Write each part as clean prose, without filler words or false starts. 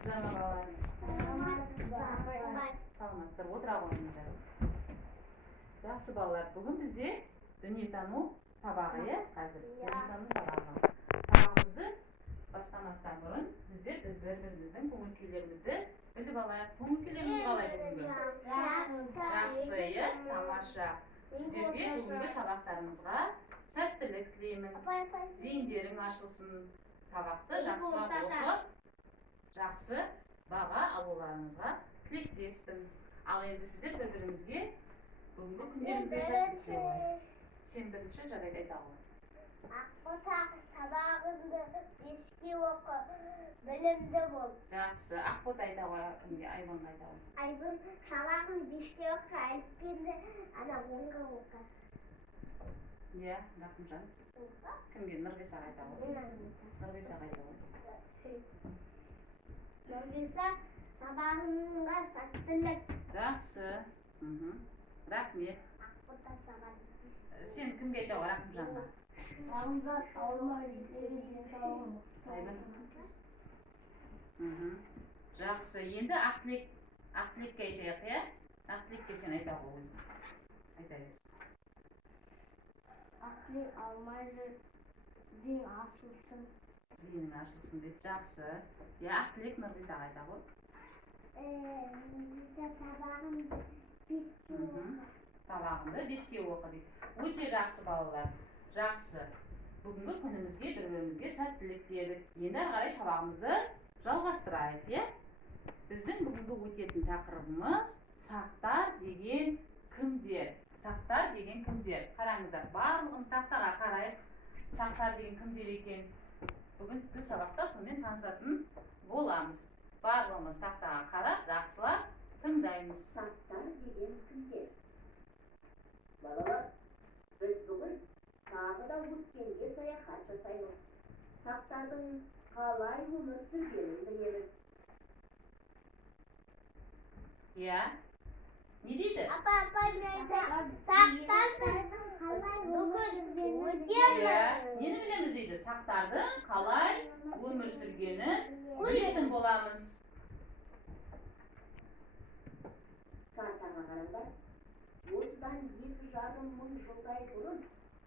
Саламатсыздар ма балалар? Саламатсыздар, отыра қойыңыздар. Жақсы балалар, бүгін бізде дүниетану сабағы, қазір дүниетану сабағы. Сабағымызды бастамастан бұрын біздер бір-біріміздің көңіл күйлерімізді біліп алайық. Көңіл күйлеріңіз қалай бүгінгі? Жақсы, тамаша. Сіздерге бүгінгі сабақтарыңызға сәттілік тілеймін. Зейіндерің ашылсын. Сабақты жақсылап оқып, жақсы баға алуларыңызға тілектеспін. Ал енді сіздер бір-біріңізге бүгінгі күндеріңізге сәттілік тілеймін. Сен бірінші жарайды айта ғой. Ақбота сабағыңды беске оқы, білімді бол. Жақсы, Ақбота айта ғой, Айбынға айта ғой. Айбын сабағын беске оқы, әліппенді ана онға оқы. Иә, Рақымжан. Кімге? Нұрғисаға айта ғой. Нұрғисаға айта ғой. Нұрғиса сабағыңға сәттілік. Жақсы. Рахмет. Ақбота сабағын. Сен кімге айта ғой, Рақымжанға? Рақымжан ауылмай денсаулығын. Айбын. Жақсы. Енді Ақтілекке айтайық, иә? Ақтілекке сен айта ғой өзің. Айта бер. Ақтілек алмай жүр, зейін ашылсын. Зейінің ашылсын дейді. Жақсы. Ақтілек Нұрғисаға айта ғой. Нұрғиса сабағын беске оқы. Сабағыңды беске оқы дейді. Өте жақсы балалар. Жақсы. Бүгінгі күнімізге бір-бірімізге сәттілік тіледік. Енді ары қарай сабағымызды жалғастырайық, иә? Біздің бүгінгі өтетін тақырыбымыз сақтар деген кімдер? Сақтар деген кімдер? Қараңыздар, барлығымыз тақтаға қарайық. Сақтар деген кімдер екен? Бүгін біз сабақта сонымен танысатын боламыз. Барлығымыз тақтаға қарап, жақсылап тыңдаймыз. Сақтар деген кімдер? Балалар, біз бүгін тағы да өткенге саяхат жасаймыз. Сақтардың қалай өмір сүргенін білеміз. Иә? Не дейді? Апа, мен айтайын. Сақтардың бүгін өтеміз. Нені білеміз дейді? Сақтардың қалай өмір сүргенін білетін боламыз. Картаға қараңдар. Осыдан 2,5 мың жылдай бұрын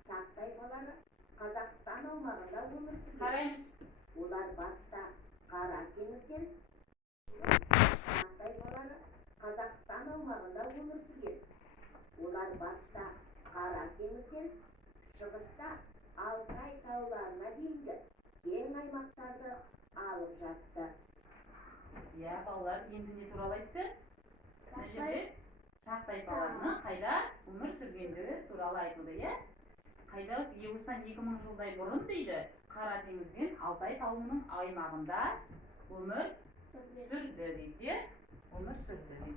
сақ тайпалары Қазақстан аумағында өмір сүрген. Қараймыз. Олар батыста Қара теңізден, сақ тайпалары Қазақстан аумағында өмір сүрген. Олар батыста Қара теңізден, шығыста Алтай тауларына дейінгі кең аймақтарды алып жатты. Иә, балалар, енді не туралы айтты? Мына жерде сақ тайпаларының қайда өмір сүргендігі туралы айтылды, иә? Қайда осыдан 2000 жылдай бұрын дейді, Қара теңіз бен Алтай тауының аймағында өмір сүрді дейді. Өмір сүрді дейді.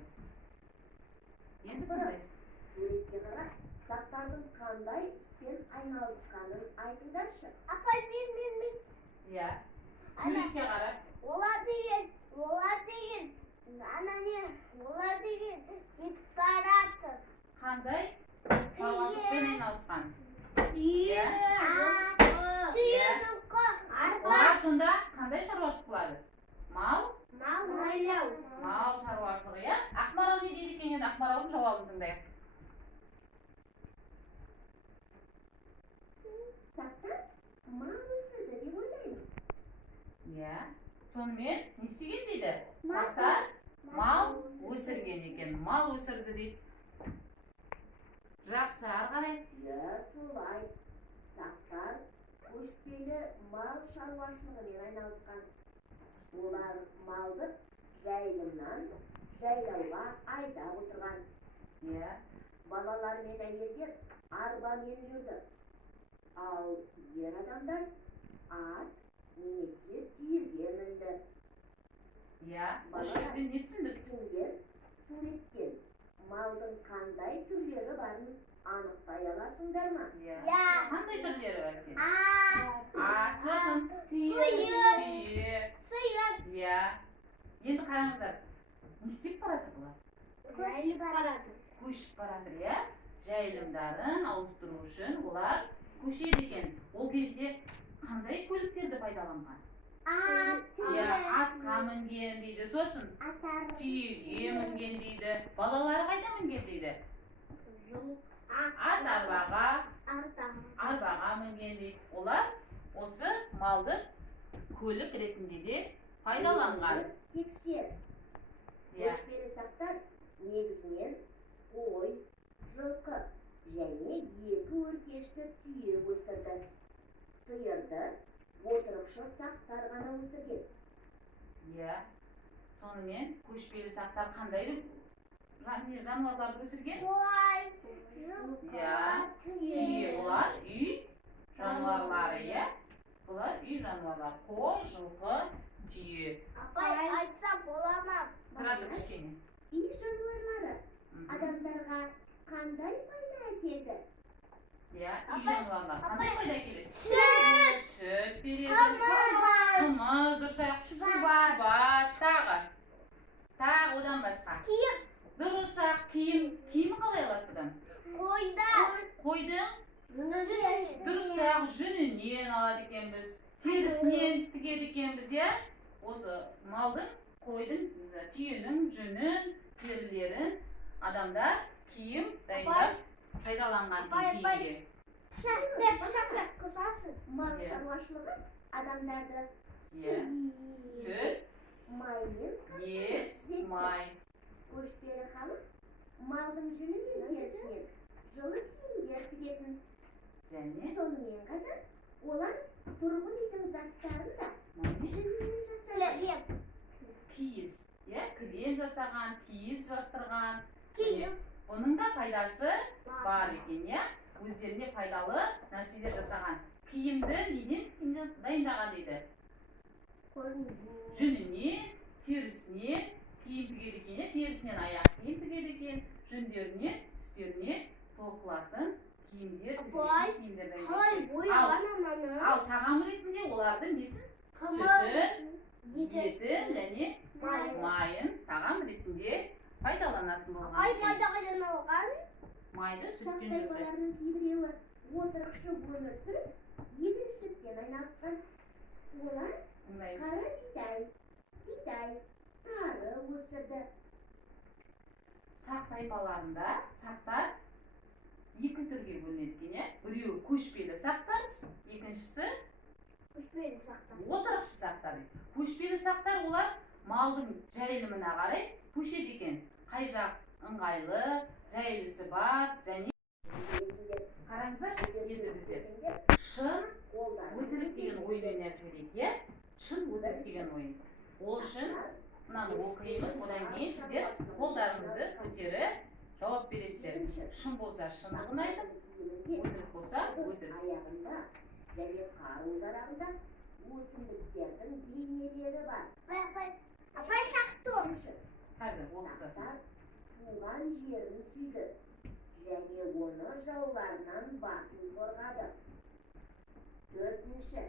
Енді қарайсыз. Суретке қарап, сақтардың қандай іспен айналысқанын айтыңдаршы. Апа, мен. Иә. Суретке қарап. Олар деген, кетіп барады. Қандай шаруашылықпен айналысқан? Түйе, жылқы, арба. Олар сонда қандай шаруашылық қылады? Мал Мал шаруашылығы, иә? Ақмарал не дейді екен? Енді Ақмаралдың жауабын тыңдайық. Сақтар мал өсірді деп ойлаймын. Иә. Сонымен не істеген дейді? Сақтар мал өсірген екен. Мал өсірді дейді. Жақсы, ары қарай. Иә, солай. Сақтар көшпелі мал шаруашылығымен айналысқан. Олар малды жайылымнан жайлауға айдап отырған. Иә. Балалар мен әйелдер арбамен жүрді. Ал ер адамдар ат немесе түйеге мінді. Иә. Бұл жерде не түсіндік? Сендер суреттен малдың қандай түрлері барын анықтай аласыңдар ма? Иә. Иә. Қандай түрлері бар екен? Ат, Сосын түйе, сиыр. Иә. Енді қараңыздар. Не істеп барады бұлар? Көшіп барады. Көшіп барады, иә? Жайылымдарын ауыстыру үшін олар көшеді екен. Ол кезде қандай көліктерді пайдаланған? иә атқа мінген дейді, сосын түйеге мінген дейді, балалары қайда мінген дейді, арбаға мінген дейді. Олар осы малды көлік ретінде де пайдаланған. Тексер. Көшпелі сақтар негізінен қой, жылқы және екі өркешті түйе өсірді. Сиырды отырықшы сақтар ғана өсірген. Иә. Сонымен көшпелі сақтар қандай жануарларды өсірген? Иә. Түйе олар үй жануарлары, иә. Бұлар үй жануарлары. Қой, жылқы, түйе. Апай, айтса бола ма? Тұрады кішкене. Үй жануарлары адамдарға қандай пайда әкелді? Иә, үй жануарлар. Қандай пайда әкеледі? Сүт береді. Қымыз, дұрыс-ақ, шұбат, тағы одан басқа. Киім. Дұрыс-ақ, киімі қалай алады бұдан? Қойдың дұрыс-ақ жүнінен алады екенбіз, терісінен тігеді екенбіз, иә? Осы малдың, қойдың, түйенің жүнін, терілерін адамдар киім дайындап пайдаланған киімге. Мал шаруашылығы адамдарды Сүт, маймен ет, май. Көшпелі халық малдың жүні мен терісінен жылы киімдер тігетін. Және Сонымен қатар олар тұрғын үйдің заттарын да жүнінен жасаған. киіз, кілем жасаған, киіз бастырған. Киім. Оның да пайдасы бар екен, өздеріне пайдалы нәрселер жасаған. Киімді неден дайындаған дейді? Жүнінен, терісінен киім тігеді екен, терісінен аяқ киім тігеді екен, жүндерінен, үстеріне тоқылатын киімдер тігеді. Ал тағам ретінде олардың несін? Сүтін, етін және майын тағам ретінде пайдаланатын болған. Майды сүттен жасайды. Хайуандардың кейбіреуі отырықшы өмір сүріп, егіншілікпен айналысқан. Олар қара бидай, тары өсірді. Сақ тайпаларында сақтар екі түрге бөлінеді екен, біреуі көшпелі сақтар, екіншісі отырықшы сақтар. Көшпелі сақтар олар малдың жайылымына қарай көшеді екен. Қай жақ ыңғайлы, жайылысы бар және қараңыздар, шын өтірік деген оймен әкелейік, шын өтірік деген ойын. Ол үшін мынаны оқимыз, одан кейін сіздер қолдарыңызды көтеріп жауап бересіздер. Шын болса шындығын айтып, өтірік болса өтірік. Аяғында және қару-жарағында өсімдіктердің бейнелері бар. Апай шақты. Қазір оқытасың. Туған жерін сүйді және оны жауларынан батыл қорғады. Төртінші,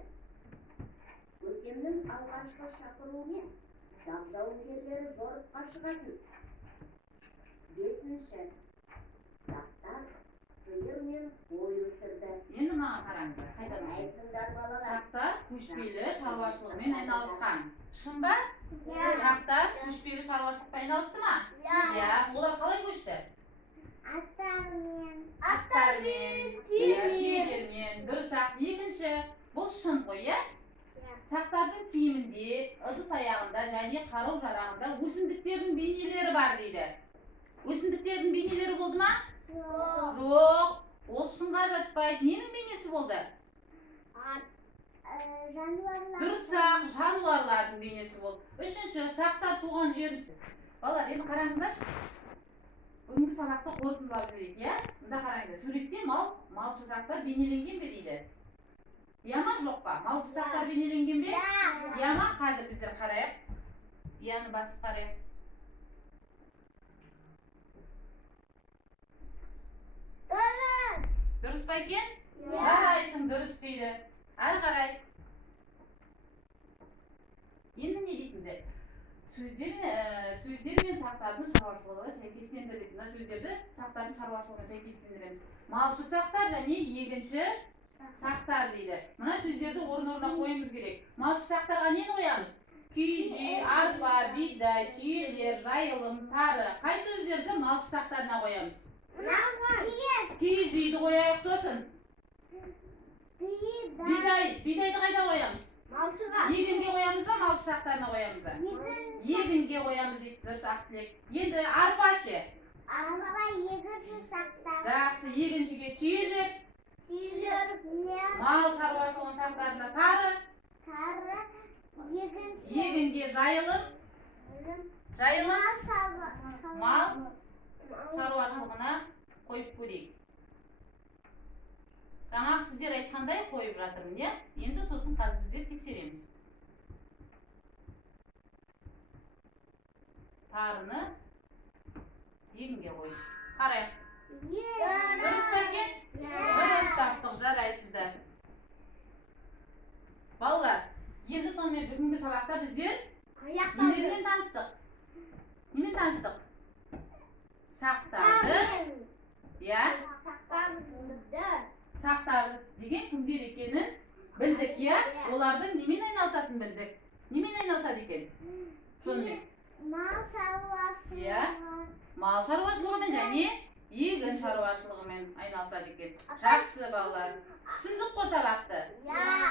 көсемнің алғашқы шақыруымен сақ жауынгерлері жорыққа шығатын. Бесінші, сақтар сиыр мен қой өсірді. Енді маған қараңыздар, қайтадан Айсыңдар балалар. сақтар көшпелі шаруашылығымен айналысқан. Шын ба? Сақтар көшпелі шаруашылықпен айналысты ма? Олар қалай көшті? Аттармен, түйелермен, дұрыс-ақ. Екінші, бұл шын ғой, Сақтардың киімінде, ыдыс аяғында және қару-жарағында өсімдіктердің бейнелері бар дейді. Өсімдіктердің бейнелері болды ма? Жоқ. Ол шынға жатпайды. Ненің бейнесі болды? Дұрыс-ақ, жануарлардың бейнесі болды. Үшінші, сақтар туған жерін. Балалар, енді қараңыздар. Бүгінгі сабақты қорытындылап жіберейік, Мында қараңыздар. Суретте малшы сақтар бейнеленген бе дейді? Яма жоқ па? Малшы сақтар бейнеленген бе? Яма, қазір біздер қарайық. Яны басып қарайық. Дұрыс па екен? Жарайсың, дұрыс дейді. Әрі қарай. Енді не дейтінді? Сөздер мен сақтардың шаруашылығы сәйкестендіреді. Мына сөздерді сақтардың шаруашылығына сәйкестендіреміз. Малшы сақтар және егінші Сақтар дейді. Мына сөздерді орын-орнына қойымыз керек. Малшы сақтарға нені қоямыз? Киіз үй, арпа, бидай, түйелер, жайылым, тары. Қай сөздерді малшы сақтарына қоямыз? Киіз үйді қояйық сосын. Бидайды қайда қоямыз? Егінге қоямыз ба, малшы сақтарына қоямыз ба? Егінге қоямыз дейді, дұрыс Ақтілек. Енді арпа ше? Арпаға егінші сақтар. Жақсы, егіншіге түйелер. Мал шаруашылығын сақтарына тары. Егінге жайылым. Мал шаруашылығына қойып көрейік. Жаңағы сіздер айтқандай қойып жатырмын, иә? Енді сосын қазір біздер тексереміз. Тарыны егінге қойып. Қарайық. Дұрыс па екен? Дұрыс таптық, жарайсыздар. Балалар, енді сонымен бүгінгі сабақта біздер нелермен таныстық? Немен таныстық? Сақтарды. Иә? Сақтар деген кімдер екенін білдік, иә? Олардың немен айналысатынын білдік. Немен айналысады екен? Сонымен. Мал шаруашылығы. Мал шаруашылығымен және егін шаруашылығымен айналысады екен. Жақсы балалар. Түсіндік қой сабақты?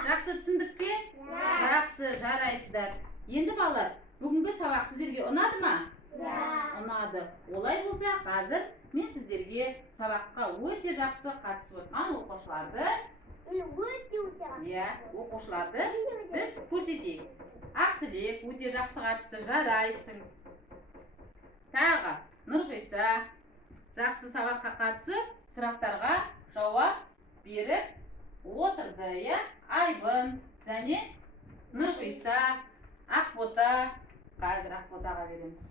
Жақсы түсіндік пе? Жақсы, жарайсыздар. Енді балалар, бүгінгі сабақ сіздерге ұнады ма? Ұнады. Олай болса, қазір мен сіздерге сабаққа өте жақсы қатысып отқан оқушыларды біз көрсетейік. Ақтілек өте жақсы қатысты, жарайсың. Тағы Нұрғиса жақсы сабаққа қатысып, сұрақтарға жауап беріп отырды, иә? Айбын және Нұрғиса, Ақбота. Қазір Ақботаға береміз.